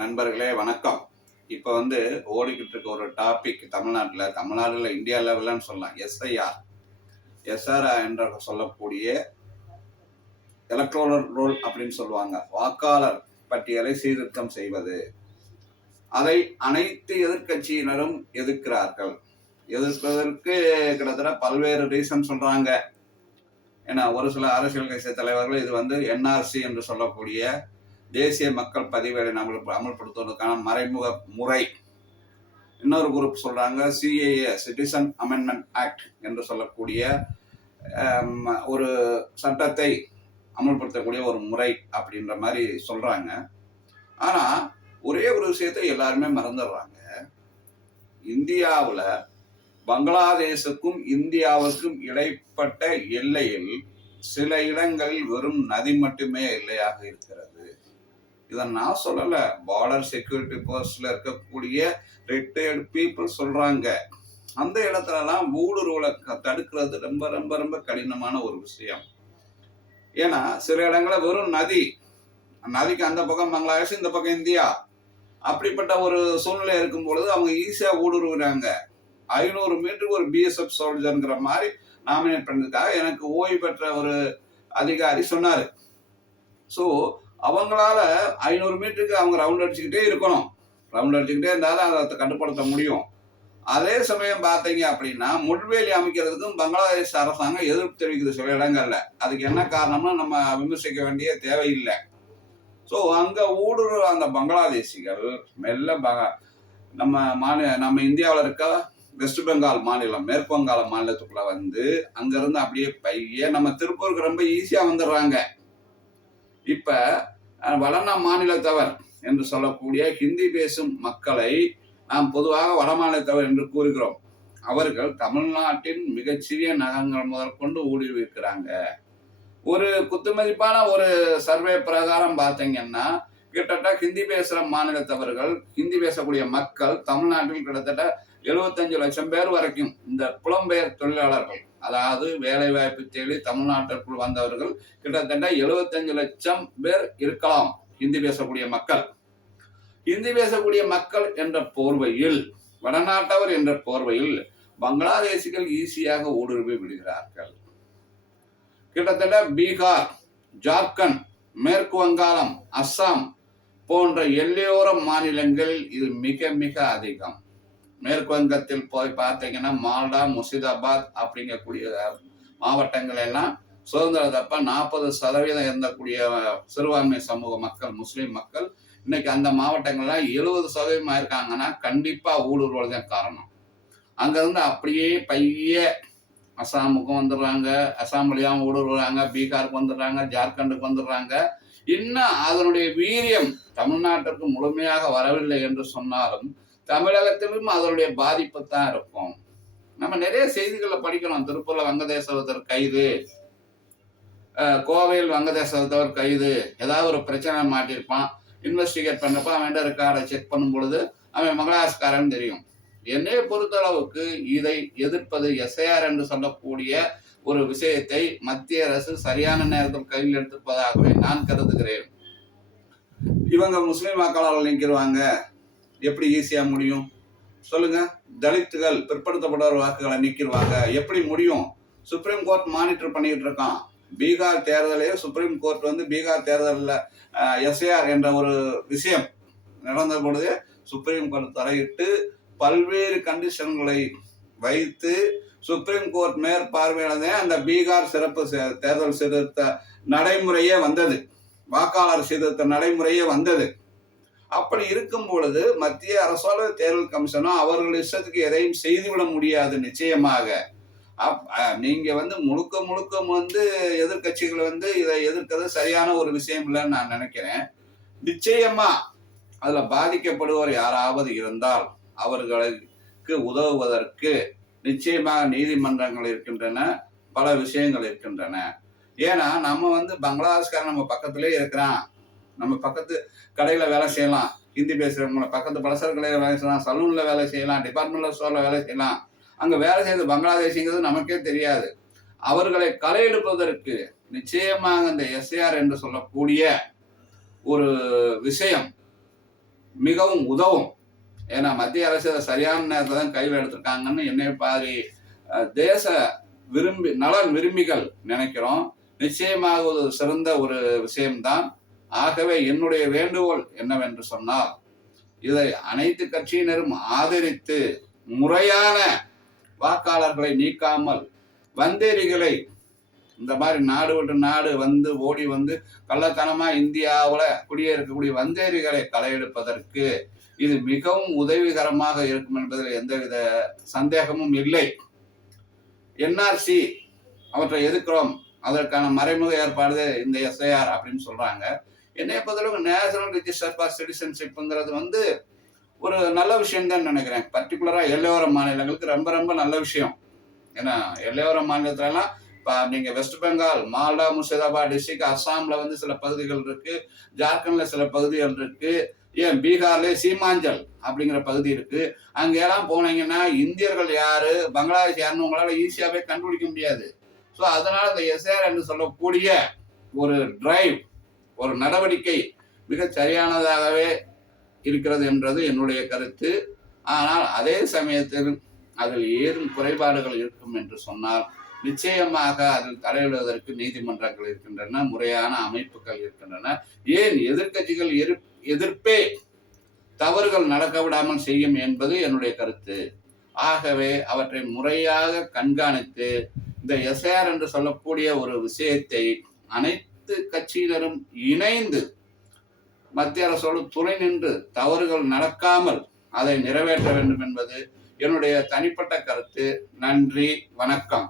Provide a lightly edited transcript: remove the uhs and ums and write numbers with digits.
நண்பர்களே வணக்கம். இப்போ ஓடிக்கிட்டு இருக்க ஒரு டாபிக் தமிழ்நாட்டில் இந்தியா லெவல்லன்னு சொல்லலாம். எஸ்ஐஆர் என்ற சொல்லக்கூடிய எலக்ட்ரோரல் ரோல் அப்படின்னு சொல்லுவாங்க. வாக்காளர் பட்டியலை சீர்திருத்தம் செய்வது. அதை அனைத்து எதிர்கட்சியினரும் எதிர்க்கிறார்கள். எதிர்ப்பதற்கு கிட்டத்தட்ட பல்வேறு ரீசன் சொல்றாங்க. ஏன்னா ஒரு சில அரசியல் கட்சி தலைவர்கள் இது என்ஆர்சி என்று சொல்லக்கூடிய தேசிய மக்கள் பதிவேடை அமல்படுத்துவதற்கான மறைமுக முறை. இன்னொரு குரூப் சொல்றாங்க சிஏஏ சிட்டிசன் அமெண்ட்மெண்ட் ஆக்ட் என்று சொல்லக்கூடிய ஒரு சட்டத்தை அமல்படுத்தக்கூடிய ஒரு முறை அப்படின்ற மாதிரி சொல்றாங்க. ஆனா ஒரே ஒரு விஷயத்தை எல்லாருமே மறந்துடுறாங்க. இந்தியாவில் பங்களாதேஷுக்கும் இந்தியாவுக்கும் இடைப்பட்ட எல்லையில் சில இடங்களில் வெறும் நதி மட்டுமே எல்லையாக இருக்கிறது. இதை நான் சொல்லல, பார்டர் செக்யூரிட்டி போஸ்ட்ல இருக்கக்கூடிய ரிட்டையர்டு பீப்புள் சொல்றாங்க. அந்த இடத்துலலாம் ஊடுருவலை தடுக்கிறது ரொம்ப ரொம்ப ரொம்ப கடினமான ஒரு விஷயம். ஏன்னா சில இடங்கள வெறும் நதிக்கு அந்த பக்கம் பங்களாதேஷ், இந்த பக்கம் இந்தியா, அப்படிப்பட்ட ஒரு சூழ்நிலை இருக்கும் பொழுது அவங்க ஈஸியா ஊடுருவுறாங்க. 500 மீட்டருக்கு ஒரு பிஎஸ்எஃப் சோல்ஜர்ங்கிற மாதிரி நாமினேட் பண்ணதுக்காக எனக்கு ஓய்வு பெற்ற ஒரு அதிகாரி சொன்னாரு. ஸோ அவங்களால 500 மீட்டருக்கு அவங்க ரவுண்ட் அடிச்சுக்கிட்டே இருக்கணும். ரவுண்ட் அடிச்சுக்கிட்டே இருந்தாலும் அதை கட்டுப்படுத்த முடியும். அதே சமயம் பார்த்தீங்க அப்படின்னா முள்வேலி அமைக்கிறதுக்கும் பங்களாதேஷ் அரசாங்கம் எதிர்ப்பு தெரிவிக்குது சில இடங்கள்ல. அதுக்கு என்ன காரணம்னா நம்ம விமர்சிக்க வேண்டிய தேவையில்லை. ஸோ அங்க ஊடுருவ அந்த பங்களாதேசிகள் மெல்ல நம்ம இந்தியாவில் இருக்க வெஸ்ட் பெங்கால் மாநிலம், மேற்கு வங்காள மாநிலத்துக்குள்ள அங்கிருந்து அப்படியே பைய நம்ம திருப்பூருக்கு ரொம்ப ஈஸியா வந்துடுறாங்க. இப்ப வடநா மாநிலத்தவர் என்று சொல்லக்கூடிய ஹிந்தி பேசும் மக்களை நாம் பொதுவாக வட மாநிலத்தவர் என்று கூறுகிறோம். அவர்கள் தமிழ்நாட்டின் மிகச்சிறிய நகரங்கள் முதற்கொண்டு ஊடுருவிருக்கிறாங்க. ஒரு குத்துமதிப்பான ஒரு சர்வே பிரகாரம் பார்த்தீங்கன்னா கிட்டத்தட்ட ஹிந்தி பேசுற மாநிலத்தவர்கள், ஹிந்தி பேசக்கூடிய மக்கள் தமிழ்நாட்டில் கிட்டத்தட்ட 75 லட்சம் பேர் வரைக்கும் இந்த புலம்பெயர் தொழிலாளர்கள், அதாவது வேலை வாய்ப்பு தேடி தமிழ்நாட்டிற்குள் வந்தவர்கள் கிட்டத்தட்ட 75 லட்சம் பேர் இருக்கலாம். ஹிந்தி பேசக்கூடிய மக்கள், ஹிந்தி பேசக்கூடிய மக்கள் என்ற போர்வையில், வடநாட்டவர் என்ற போர்வையில் பங்களாதேசிகள் ஈஸியாக ஊடுருவி விடுகிறார்கள். கிட்டத்தட்ட பீகார், ஜார்க்கண்ட், மேற்கு வங்காளம், அஸ்ஸாம் போன்ற எல்லையோர மாநிலங்களில் இது மிக மிக அதிகம். மேற்கு வங்கத்தில் போய் பார்த்தீங்கன்னா மால்டா, முர்ஷிதாபாத் அப்படிங்கக்கூடிய மாவட்டங்கள் எல்லாம் சுதந்திரத்தப்ப 40% இருந்தக்கூடிய சிறுபான்மை சமூக மக்கள், முஸ்லீம் மக்கள் இன்னைக்கு அந்த மாவட்டங்கள்லாம் 70% ஆயிருக்காங்கன்னா கண்டிப்பா ஊடுருவல் தான் காரணம். அங்கிருந்து அப்படியே பைய அசாமுக்கும் வந்துடுறாங்க, அசாம் வழியாகவும் ஊடுருவாங்க, பீகாருக்கு வந்துடுறாங்க, ஜார்க்கண்டுக்கு வந்துடுறாங்க. இன்னும் அதனுடைய வீரியம் தமிழ்நாட்டிற்கு முழுமையாக வரவில்லை என்று சொன்னாலும் தமிழகத்திலும் அதனுடைய பாதிப்பு தான் இருக்கும். நம்ம நிறைய செய்திகளை படிக்கணும். திருப்பூர்ல வங்கதேசத்தவர் கைது, கோவையில் வங்கதேசத்தவர் கைது, ஏதாவது ஒரு பிரச்சனை மாட்டிருப்பான், இன்வெஸ்டிகேட் பண்ணப்ப அவன் ரெக்கார்டை செக் பண்ணும் பொழுது அவன் மங்களாஸ்காரன் தெரியும். என்னை பொறுத்தளவுக்கு இதை எதிர்ப்பது எஸ்ஐஆர் என்று சொல்லக்கூடிய ஒரு விஷயத்தை மத்திய அரசு சரியான நேரத்தில் கையில் எடுத்திருப்பதாகவே நான் கருதுகிறேன். இவங்க முஸ்லீம் வாக்காளர்கள் நீக்கிடுவாங்க, எப்படி ஈஸியா முடியும் சொல்லுங்க? தலித்துகள், பிற்படுத்தப்பட்டவர் வாக்குகளை நீக்கிடுவாங்க, எப்படி முடியும்? சுப்ரீம் கோர்ட் மானிட்டர் பண்ணிட்டு இருக்கான். பீகார் தேர்தலே சுப்ரீம் கோர்ட் பீகார் தேர்தலில் எஸ்ஐஆர் என்ற ஒரு விஷயம் நடந்த பொழுது சுப்ரீம் கோர்ட் தலையிட்டு பல்வேறு கண்டிஷன்களை வைத்து சுப்ரீம் கோர்ட் மேற்பார்வையிலே அந்த பீகார் சிறப்பு தேர்தல் சீர்திருத்த நடைமுறையே வந்தது, வாக்காளர் சீர்திருத்த நடைமுறையே வந்தது. அப்படி இருக்கும் பொழுது மத்திய அரசோட தேர்தல் கமிஷனோ அவர்கள் இஷ்டத்துக்கு எதையும் செய்துவிட முடியாது. நிச்சயமாக நீங்க முழுக்க முழுக்க எதிர்கட்சிகள் இதை எதிர்க்கிறது சரியான ஒரு விஷயம் இல்லைன்னு நான் நினைக்கிறேன். நிச்சயமா அதுல பாதிக்கப்படுவோர் யாராவது இருந்தால் அவர்களுக்கு உதவுவதற்கு நிச்சயமாக நீதிமன்றங்கள் இருக்கின்றன, பல விஷயங்கள் இருக்கின்றன. ஏன்னா நம்ம பங்களாதேஷ்காரன் நம்ம பக்கத்திலே இருக்கிறான், நம்ம பக்கத்து கடையில வேலை செய்யலாம், ஹிந்தி பேசுறவங்களை பக்கத்து பலசர கடையில வேலை செய்யலாம், சலூன்ல வேலை செய்யலாம், டிபார்ட்மெண்டல் ஸ்டோர்ல வேலை செய்யலாம். அங்க வேலை செய்யறது பங்களாதேஷிங்கிறது நமக்கே தெரியாது. அவர்களை களை எடுப்பதற்கு நிச்சயமாக இந்த எஸ்ஐஆர் என்று சொல்லக்கூடிய ஒரு விஷயம் மிகவும் உதவும். ஏன்னா மத்திய அரசு அதை சரியான நேரத்தை தான் கையில் எடுத்திருக்காங்கன்னு என்னை பாதி தேச நலன் விரும்பிகள் நினைக்கிறோம். நிச்சயமாக ஒரு சிறந்த ஒரு விஷயம்தான். ஆகவே என்னுடைய வேண்டுகோள் என்னவென்று சொன்னால், இதை அனைத்து கட்சியினரும் ஆதரித்து முறையான வாக்காளர்களை நீக்காமல் வந்தேரிகளை இந்த மாதிரி நாடு விட்டு நாடு வந்து ஓடி வந்து கள்ளத்தனமா இந்தியாவில் குடியேறக்கூடிய வந்தேரிகளை களையெடுப்பதற்கு இது மிகவும் உதவிகரமாக இருக்கும் என்பதில் எந்தவித சந்தேகமும் இல்லை. என்ஆர்சி அவற்றை எதிர்க்கிறோம், அதற்கான மறைமுக ஏற்பாடு இந்த எஸ்ஐஆர் அப்படின்னு சொல்றாங்க. என்னைய பொறுத்தளவுக்கு நேஷனல் ரிஜிஸ்டர் ஃபார் சிட்டிசன்ஷிப்ங்கிறது வந்து ஒரு நல்ல விஷயம் தான் நினைக்கிறேன். பர்டிகுலரா எல்லையோர மாநிலங்களுக்கு ரொம்ப ரொம்ப நல்ல விஷயம். ஏன்னா எல்லையோர மாநிலத்திலலாம் இப்போ நீங்க வெஸ்ட் பெங்கால், மால்டா, முர்ஷிதாபாத் டிஸ்ட்ரிக்ட், அஸ்ஸாம்ல வந்து சில பகுதிகள் இருக்கு, ஜார்க்கண்ட்ல சில பகுதிகள் இருக்கு, ஏன் பீகார்ல சீமாஞ்சல் அப்படிங்கிற பகுதி இருக்கு. அங்கெல்லாம் போனீங்கன்னா இந்தியர்கள் யாரு, பங்களாதேஷ் யாருன்னு உங்களால ஈஸியாவே கண்டுபிடிக்க முடியாது. ஸோ அதனால இந்த எஸ்ஆர் என்று சொல்லக்கூடிய ஒரு டிரைவ், ஒரு நடவடிக்கை மிக சரியானதாகவே இருக்கிறது என்றது என்னுடைய கருத்து. ஆனால் அதே சமயத்தில் அதில் ஏதும் குறைபாடுகள் இருக்கும் என்று சொன்னால் நிச்சயமாக அதில் தலையிடுவதற்கு நீதிமன்றங்கள் இருக்கின்றன, முறையான அமைப்புகள் இருக்கின்றன. ஏன் எதிர்கட்சிகள் எதிர்ப்பே தவறுகள் நடக்க விடாமல் செய்யும் என்பது என்னுடைய கருத்து. ஆகவே அவற்றை முறையாக கண்காணித்து இந்த எஸ்ஐஆர் என்று சொல்லக்கூடிய ஒரு விஷயத்தை அனைத்து கட்சியினரும் இணைந்து மத்திய அரசோடு துணை நின்று தவறுகள் நடக்காமல் அதை நிறைவேற்ற வேண்டும் என்பது என்னுடைய தனிப்பட்ட கருத்து. நன்றி, வணக்கம்.